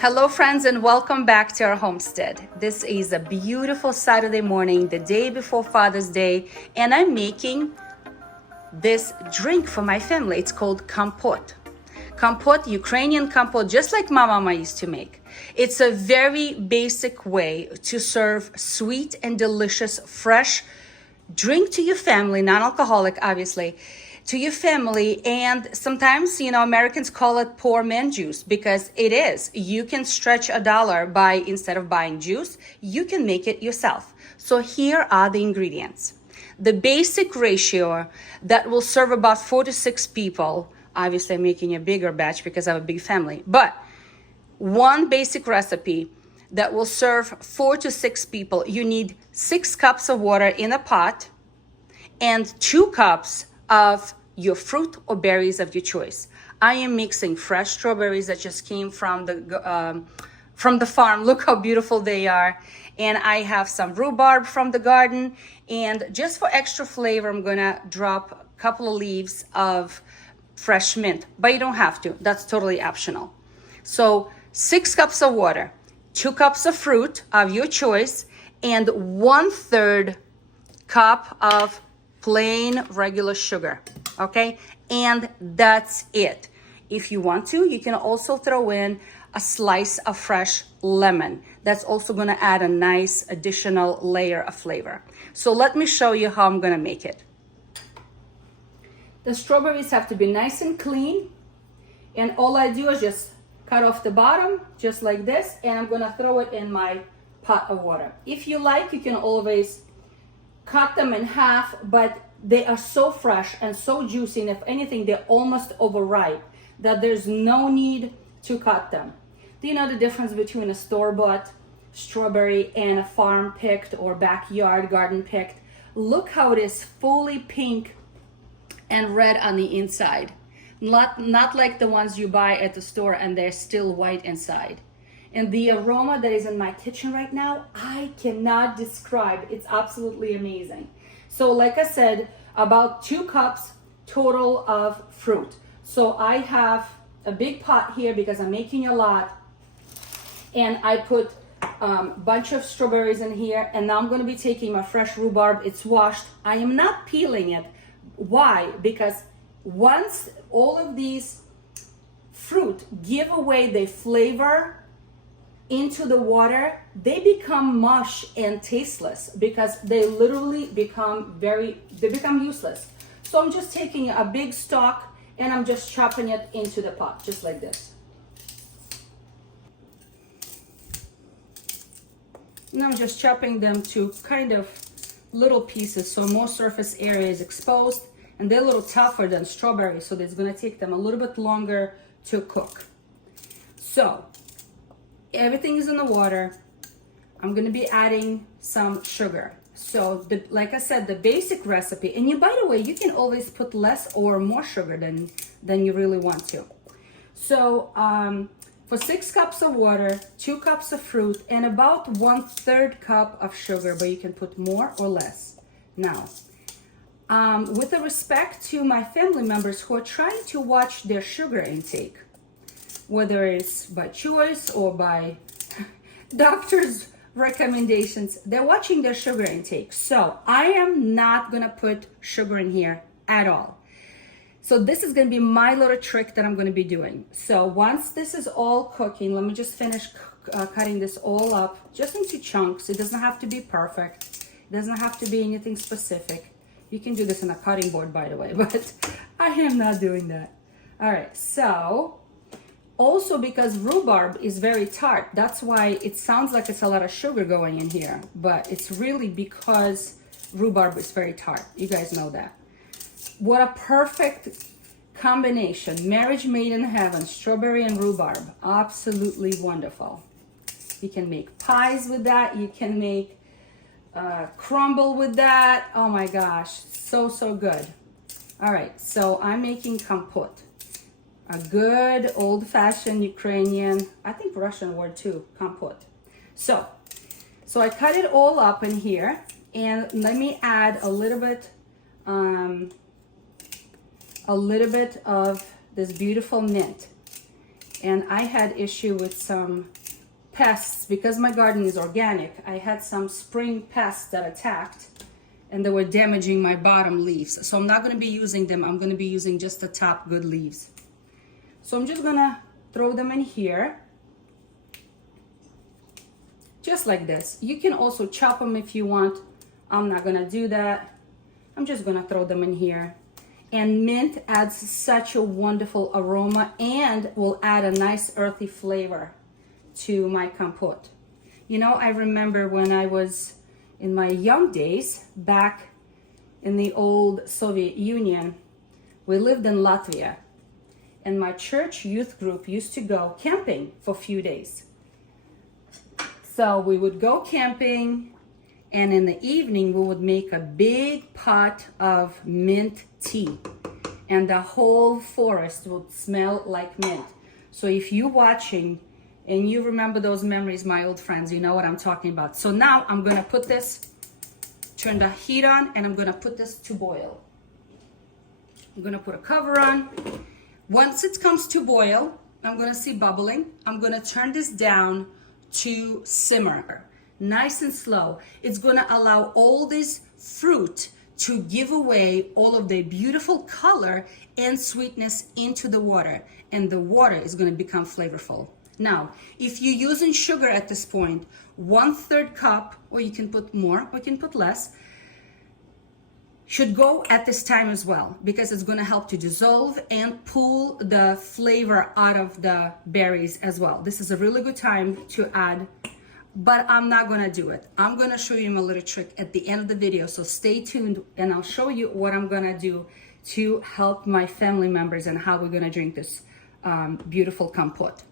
Hello friends and welcome back to our homestead. This is a beautiful Saturday morning, the day before Father's Day, and I'm making this drink for my family. It's called Kompot. Kompot, Ukrainian kompot, just like my mama used to make. It's a very basic way to serve sweet and delicious fresh drink to your family, non-alcoholic obviously, to your family. And sometimes, Americans call it poor man juice because it is. You can stretch $1 by, instead of buying juice, you can make it yourself. So here are the ingredients. The basic ratio that will serve about 4 to 6 people. Obviously I'm making a bigger batch because I have a big family, but one basic recipe that will serve 4 to 6 people. You need 6 cups of water in a pot and 2 cups of your fruit or berries of your choice. I am mixing fresh strawberries that just came from the farm. Look how beautiful they are. And I have some rhubarb from the garden. And just for extra flavor, I'm gonna drop a couple of leaves of fresh mint, but you don't have to. That's totally optional. So 6 cups of water, 2 cups of fruit of your choice, and 1/3 cup of plain regular sugar, okay? And that's it. If you want to, you can also throw in a slice of fresh lemon. That's also gonna add a nice additional layer of flavor. So let me show you how I'm gonna make it. The strawberries have to be nice and clean, and all I do is just cut off the bottom just like this, and I'm gonna throw it in my pot of water. If you like, you can always cut them in half, but they are so fresh and so juicy, and if anything, they're almost overripe, that there's no need to cut them. Do you know the difference between a store-bought strawberry and a farm-picked or backyard garden-picked? Look how it is fully pink and red on the inside. Not like the ones you buy at the store and they're still white inside. And the aroma that is in my kitchen right now, I cannot describe. It's absolutely amazing. So like I said, about 2 cups total of fruit. So I have a big pot here because I'm making a lot. And I put a bunch of strawberries in here. And now I'm going to be taking my fresh rhubarb. It's washed. I am not peeling it. Why? Because once all of these fruit give away their flavor into the water, they become mush and tasteless because they literally become useless. So I'm just taking a big stalk and I'm just chopping it into the pot, just like this. And I'm just chopping them to kind of little pieces so more surface area is exposed, and they're a little tougher than strawberries, so it's going to take them a little bit longer to cook. So everything is in the water. I'm going to be adding some sugar. So like I said, the basic recipe, and by the way, you can always put less or more sugar than you really want to. So for 6 cups of water, 2 cups of fruit, and about 1/3 cup of sugar, but you can put more or less. Now, with respect to my family members who are trying to watch their sugar intake, whether it's by choice or by doctor's recommendations, they're watching their sugar intake. So I am not gonna put sugar in here at all. So this is gonna be my little trick that I'm gonna be doing. So once this is all cooking, let me just finish cutting this all up just into chunks. It doesn't have to be perfect. It doesn't have to be anything specific. You can do this on a cutting board, by the way, but I am not doing that. All right, so also because rhubarb is very tart, that's why it sounds like it's a lot of sugar going in here, but it's really because rhubarb is very tart. You guys know that. What a perfect combination. Marriage made in heaven, strawberry and rhubarb. Absolutely wonderful. You can make pies with that. You can make crumble with that. Oh my gosh, so good. All right, so I'm making kompot, a good old-fashioned Ukrainian, I think Russian word too, kompot. So I cut it all up in here, and let me add a little bit of this beautiful mint. and I had issue with some pests because my garden is organic. I had some spring pests that attacked and they were damaging my bottom leaves. So I'm not going to be using them. I'm going to be using just the top good leaves. So I'm just going to throw them in here. Just like this. You can also chop them if you want. I'm not going to do that. I'm just going to throw them in here. And mint adds such a wonderful aroma and will add a nice earthy flavor to my compot. You know, I remember when I was in my young days back in the old Soviet Union, we lived in Latvia, and my church youth group used to go camping for a few days. So we would go camping, and in the evening we would make a big pot of mint tea, and the whole forest would smell like mint. So if you're watching and you remember those memories, my old friends, you know what I'm talking about. So now I'm gonna put this, turn the heat on, and I'm gonna put this to boil. I'm gonna put a cover on. Once it comes to boil, I'm gonna see bubbling. I'm gonna turn this down to simmer, nice and slow. It's gonna allow all this fruit to give away all of the beautiful color and sweetness into the water, and the water is gonna become flavorful. Now, if you're using sugar at this point, 1/3 cup, or you can put more, or you can put less, should go at this time as well, because it's gonna help to dissolve and pull the flavor out of the berries as well. This is a really good time to add, but I'm not gonna do it. I'm gonna show you my little trick at the end of the video, so stay tuned and I'll show you what I'm gonna do to help my family members and how we're gonna drink this beautiful compot.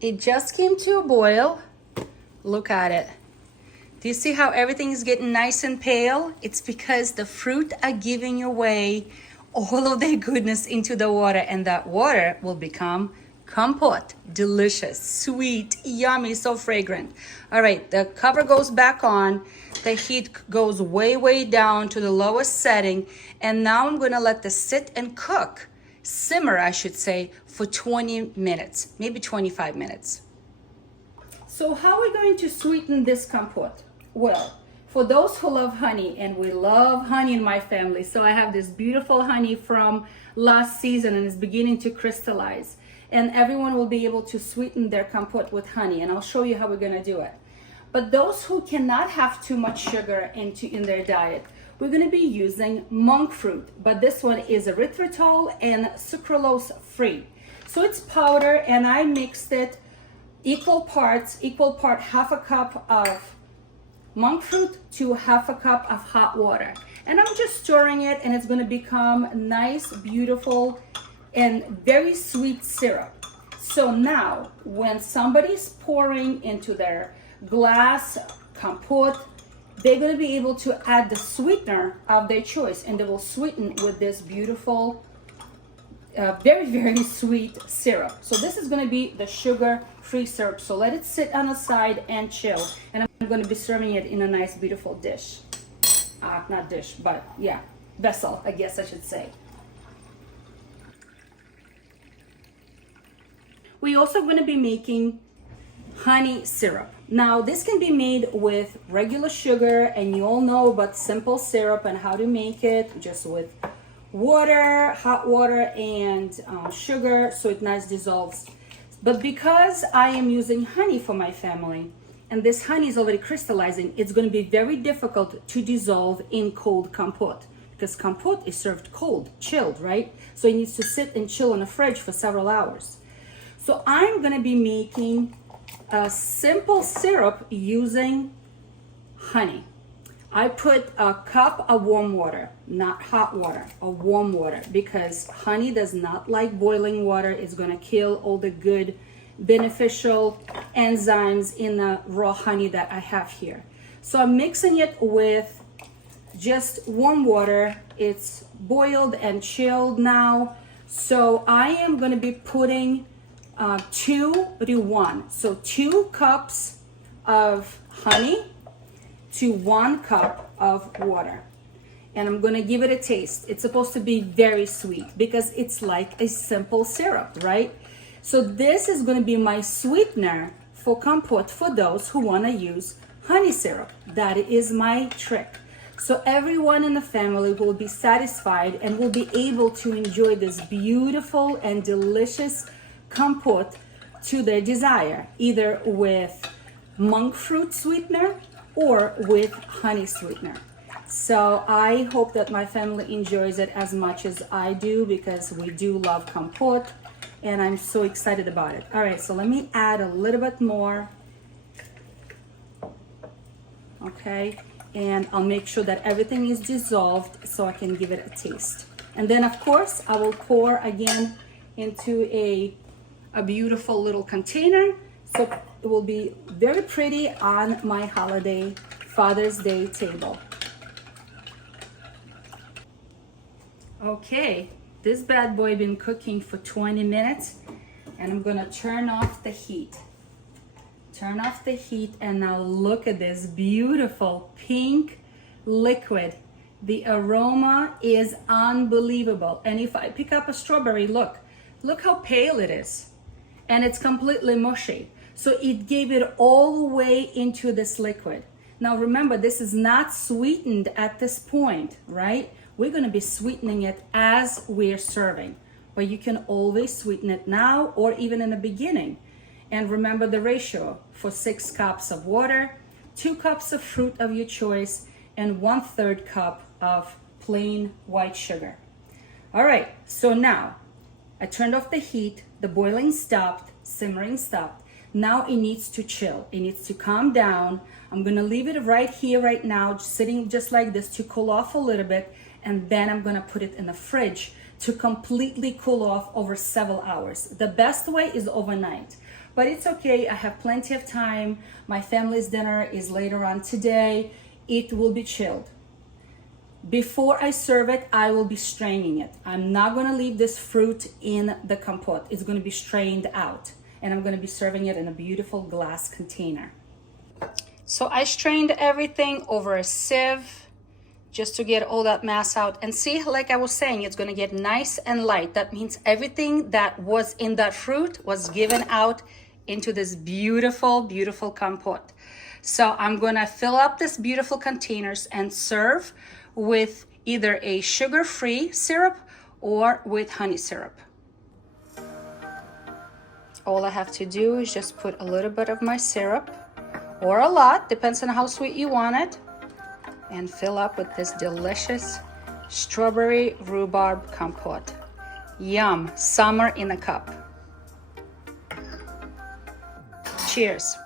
It just came to a boil. Look at it. Do you see how everything is getting nice and pale? It's because the fruit are giving away all of their goodness into the water, and that water will become compot. Delicious, sweet, yummy, so fragrant. All right, the cover goes back on. The heat goes way, way down to the lowest setting. And now I'm gonna let this sit and cook. Simmer, I should say, for 20 minutes, maybe 25 minutes. So how are we going to sweeten this compot? Well, for those who love honey, and we love honey in my family, so I have this beautiful honey from last season and it's beginning to crystallize. And everyone will be able to sweeten their compot with honey, and I'll show you how we're gonna do it. But those who cannot have too much sugar in their diet, we're going to be using monk fruit, but this one is erythritol and sucralose free. So it's powder, and I mixed it equal part, 1/2 cup of monk fruit to 1/2 cup of hot water. And I'm just stirring it, and it's going to become nice, beautiful, and very sweet syrup. So now when somebody's pouring into their glass compot, they're going to be able to add the sweetener of their choice, and they will sweeten with this beautiful, very, very sweet syrup. So this is going to be the sugar-free syrup. So let it sit on the side and chill. And I'm going to be serving it in a nice, beautiful dish. Not dish, but yeah, vessel, I guess I should say. We're also going to be making honey syrup. Now this can be made with regular sugar, and you all know about simple syrup and how to make it, just with water, hot water, and sugar, so it nice dissolves. But because I am using honey for my family, and this honey is already crystallizing, it's going to be very difficult to dissolve in cold compot, because compot is served cold, chilled, right? So it needs to sit and chill in the fridge for several hours. So I'm going to be making a simple syrup using honey. I put a cup of warm water, not hot water, or warm water, because honey does not like boiling water. It's going to kill all the good beneficial enzymes in the raw honey that I have here. So I'm mixing it with just warm water. It's boiled and chilled now. So I am going to be putting 2 to 1. So 2 cups of honey to 1 cup of water. and I'm gonna give it a taste. It's supposed to be very sweet because it's like a simple syrup, right? So this is gonna be my sweetener for Kompot for those who wanna use honey syrup. That is my trick. So everyone in the family will be satisfied and will be able to enjoy this beautiful and delicious Kompot to their desire, either with monk fruit sweetener or with honey sweetener. So I hope that my family enjoys it as much as I do, because we do love Kompot and I'm so excited about it. All right, so let me add a little bit more. Okay, and I'll make sure that everything is dissolved so I can give it a taste. And then of course I will pour again into a beautiful little container, so it will be very pretty on my holiday Father's Day table. Okay, this bad boy been cooking for 20 minutes, and I'm gonna turn off the heat. Turn off the heat, and now look at this beautiful pink liquid. The aroma is unbelievable. And if I pick up a strawberry, look how pale it is. And it's completely mushy. So it gave it all the way into this liquid. Now remember, this is not sweetened at this point, right? We're gonna be sweetening it as we're serving. But you can always sweeten it now or even in the beginning. And remember the ratio: for 6 cups of water, 2 cups of fruit of your choice, and 1/3 cup of plain white sugar. All right, so now I turned off the heat, the boiling stopped, simmering stopped. Now it needs to chill, it needs to calm down. I'm gonna leave it right here, right now, sitting just like this to cool off a little bit, and then I'm gonna put it in the fridge to completely cool off over several hours. The best way is overnight. But it's okay, I have plenty of time. My family's dinner is later on today. It will be chilled. Before I serve it, I will be straining it. I'm not gonna leave this fruit in the Kompot. It's gonna be strained out. And I'm gonna be serving it in a beautiful glass container. So I strained everything over a sieve just to get all that mass out. And see, like I was saying, it's gonna get nice and light. That means everything that was in that fruit was given out into this beautiful, beautiful Kompot. So I'm gonna fill up this beautiful containers and serve with either a sugar-free syrup or with honey syrup. All I have to do is just put a little bit of my syrup, or a lot, depends on how sweet you want it, and fill up with this delicious strawberry rhubarb Kompot. Yum, summer in a cup. Cheers.